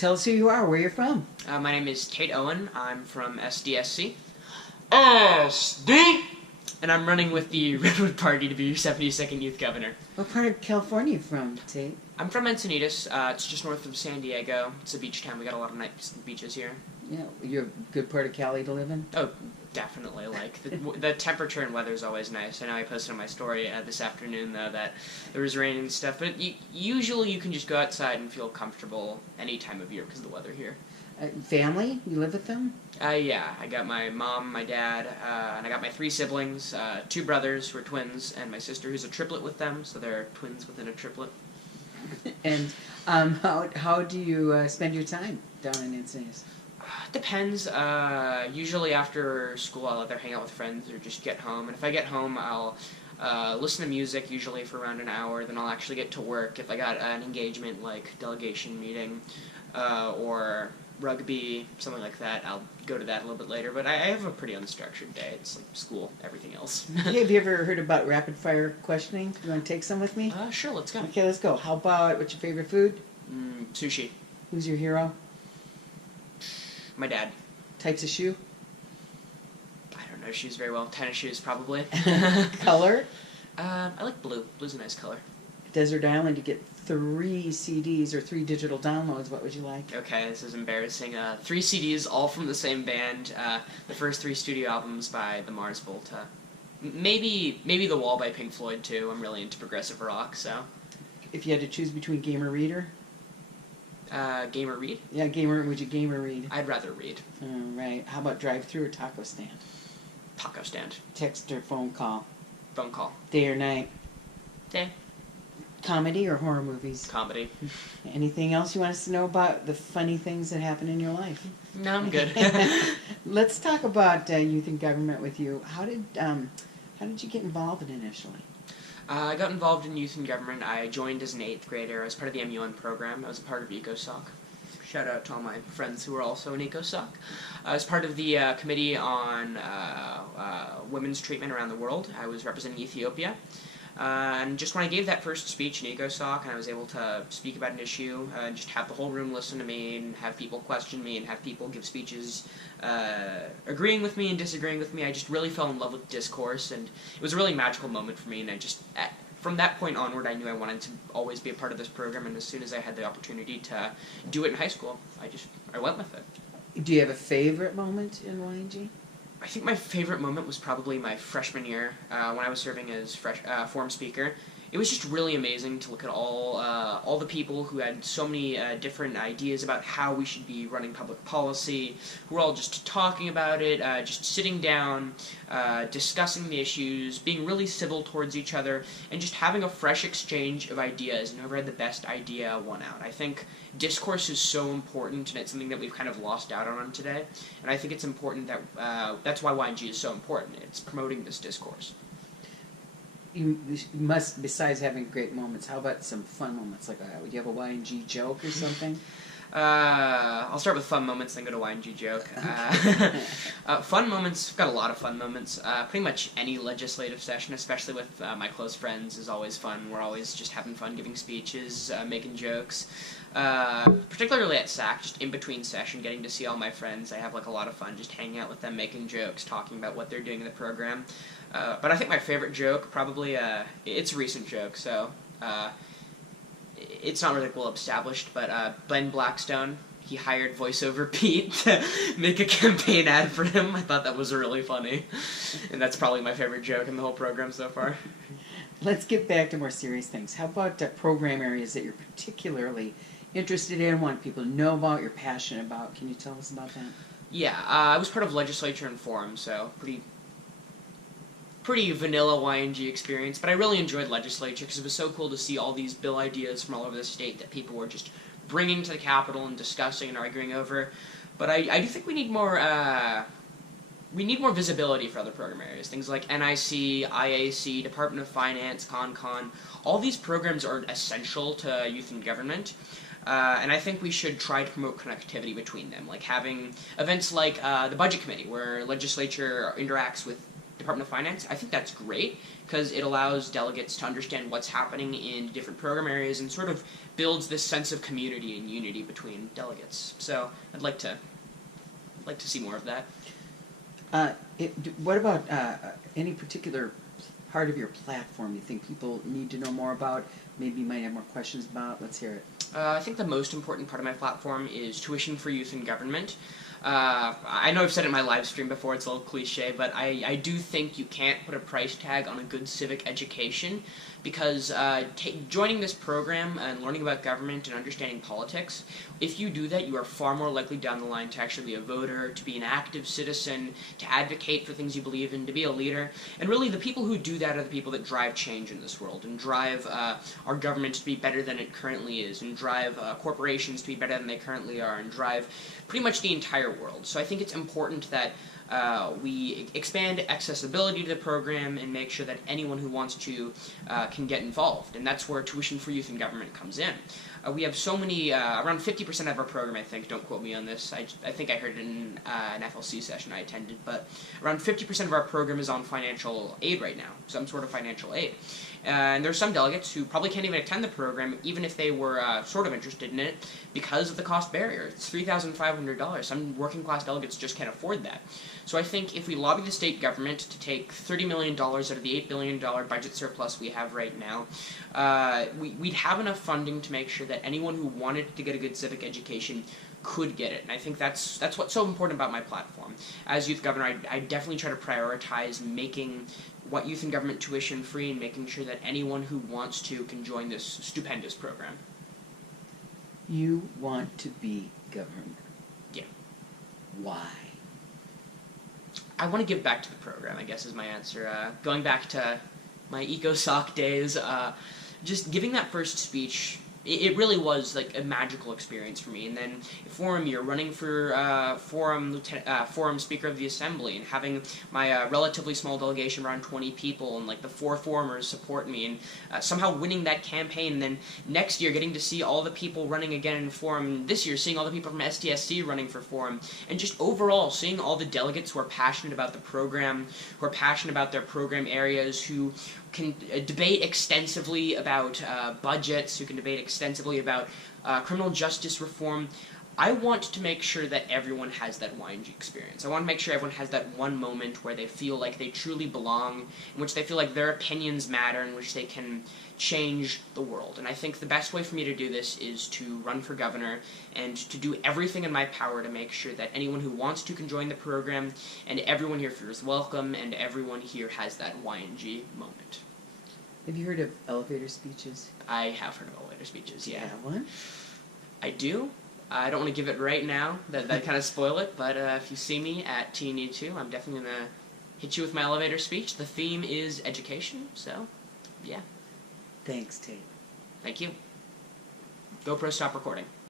Tell us who you are, where you're from. My name is Tate Owen. I'm from SDSC. SD? And I'm running with the Redwood Party to be your 72nd Youth Governor. What part of California are you from, Tate? I'm from Encinitas. It's just north of San Diego. It's a beach town. We got a lot of nice beaches here. Yeah, you're a good part of Cali to live in? Oh, definitely. Like, the temperature and weather is always nice. I know I posted on my story this afternoon, though, that there was rain and stuff. But usually you can just go outside and feel comfortable any time of year because of the weather here. Family? You live with them? Yeah. I got my mom, my dad, and I got my 3 siblings, 2 brothers who are twins, and my sister who's a triplet with them, so they're twins within a triplet. And how do you spend your time down in Encinitas? Depends. Usually after school I'll either hang out with friends or just get home. And if I get home, I'll listen to music, usually for around an hour. Then I'll actually get to work. If I got an engagement like delegation meeting or rugby, something like that, I'll go to that a little bit later. But I have a pretty unstructured day. It's like school, everything else. Hey, have you ever heard about rapid fire questioning? You want to take some with me? Sure, let's go. Okay, let's go. How about, what's your favorite food? Sushi. Who's your hero? My dad. Types of shoe? I don't know shoes very well. Tennis shoes, probably. Color? I like blue. Blue's a nice color. Desert Island, you get 3 CDs or 3 digital downloads. What would you like? Okay, this is embarrassing. 3 CDs, all from the same band. The first 3 studio albums by the Mars Volta. Maybe The Wall by Pink Floyd, too. I'm really into progressive rock, so. If you had to choose between game or reader? Game or read? Yeah, would you game or read? I'd rather read. Right. How about drive-through or taco stand? Taco stand. Text or phone call? Phone call. Day or night? Day. Comedy or horror movies? Comedy. Anything else you want us to know about the funny things that happen in your life? No, I'm good. Let's talk about youth in government with you. How did you get involved in it initially? I got involved in youth in government. I joined as an 8th grader. I was part of the MUN program. I was a part of EcoSoc. Shout out to all my friends who were also in EcoSoc. I was part of the committee on women's treatment around the world. I was representing Ethiopia. And just when I gave that first speech in EcoSoc and I was able to speak about an issue and just have the whole room listen to me and have people question me and have people give speeches agreeing with me and disagreeing with me, I just really fell in love with discourse, and it was a really magical moment for me, and I just, from that point onward, I knew I wanted to always be a part of this program, and as soon as I had the opportunity to do it in high school, I went with it. Do you have a favorite moment in YNG? I think my favorite moment was probably my freshman year when I was serving as forum speaker. It was just really amazing to look at all the people who had so many different ideas about how we should be running public policy, who were all just talking about it, just sitting down, discussing the issues, being really civil towards each other, and just having a fresh exchange of ideas, and whoever had the best idea won out. I think discourse is so important, and it's something that we've kind of lost out on today, and I think it's important that that's why YNG is so important. It's promoting this discourse. You must, besides having great moments, how about some fun moments? Like, would you have a YNG joke or something? I'll start with fun moments, then go to YNG joke. Fun moments, I've got a lot of fun moments. Pretty much any legislative session, especially with my close friends, is always fun. We're always just having fun giving speeches, making jokes. Particularly at SAC, just in between session, getting to see all my friends. I have like a lot of fun just hanging out with them, making jokes, talking about what they're doing in the program. But I think my favorite joke, probably, it's a recent joke, so it's not really well established, but Ben Blackstone, he hired VoiceOver Pete to make a campaign ad for him. I thought that was really funny, and that's probably my favorite joke in the whole program so far. Let's get back to more serious things. How about program areas that you're particularly interested in, want people to know about, you're passionate about? Can you tell us about that? Yeah, I was part of legislature and forum, so pretty vanilla YNG experience, but I really enjoyed legislature because it was so cool to see all these bill ideas from all over the state that people were just bringing to the Capitol and discussing and arguing over. But I do think we need more visibility for other program areas. Things like NIC, IAC, Department of Finance, CONCON. All these programs are essential to youth in government. And I think we should try to promote connectivity between them, like having events like the Budget Committee, where legislature interacts with Department of Finance. I think that's great because it allows delegates to understand what's happening in different program areas and sort of builds this sense of community and unity between delegates. So I'd like to see more of that. What about any particular part of your platform you think people need to know more about? Maybe you might have more questions about. Let's hear it. I think the most important part of my platform is tuition for youth in government. I know I've said it in my live stream before, it's a little cliche, but I do think you can't put a price tag on a good civic education because joining this program and learning about government and understanding politics, if you do that, you are far more likely down the line to actually be a voter, to be an active citizen, to advocate for things you believe in, to be a leader. And really, the people who do that are the people that drive change in this world and drive our government to be better than it currently is, and drive corporations to be better than they currently are, and drive pretty much the entire world. So I think it's important that we expand accessibility to the program and make sure that anyone who wants to can get involved, and that's where tuition for youth in government comes in. We have so many, around 50% of our program, I think, don't quote me on this, I think I heard it in an FLC session I attended, but around 50% of our program is on financial aid right now, some sort of financial aid. And there are some delegates who probably can't even attend the program, even if they were sort of interested in it, because of the cost barrier. It's $3,500. Some working class delegates just can't afford that. So I think if we lobby the state government to take $30 million out of the $8 billion budget surplus we have right now, we'd have enough funding to make sure that anyone who wanted to get a good civic education could get it. And I think that's what's so important about my platform. As youth governor, I definitely try to prioritize making youth in government tuition free and making sure that anyone who wants to can join this stupendous program. You want to be governor. Yeah. Why? I want to give back to the program, I guess is my answer. Going back to my EcoSoc days, just giving that first speech, it really was like a magical experience for me. And then forum year, running for forum speaker of the assembly, and having my relatively small delegation, around 20 people, and like the 4 forumers support me, and somehow winning that campaign. And then next year, getting to see all the people running again in forum. This year, seeing all the people from SDSC running for forum, and just overall seeing all the delegates who are passionate about the program, who are passionate about their program areas, who can debate extensively about budgets, who can debate extensively about criminal justice reform. I want to make sure that everyone has that YNG experience. I want to make sure everyone has that one moment where they feel like they truly belong, in which they feel like their opinions matter, in which they can change the world. And I think the best way for me to do this is to run for governor and to do everything in my power to make sure that anyone who wants to can join the program, and everyone here feels welcome, and everyone here has that YNG moment. Have you heard of elevator speeches? I have heard of elevator speeches, yeah. Do you have one? I do. I don't want to give it right now, that kind of spoil it, but if you see me at TNE2, I'm definitely going to hit you with my elevator speech. The theme is education, so yeah. Thanks, Tate. Thank you. GoPro, stop recording.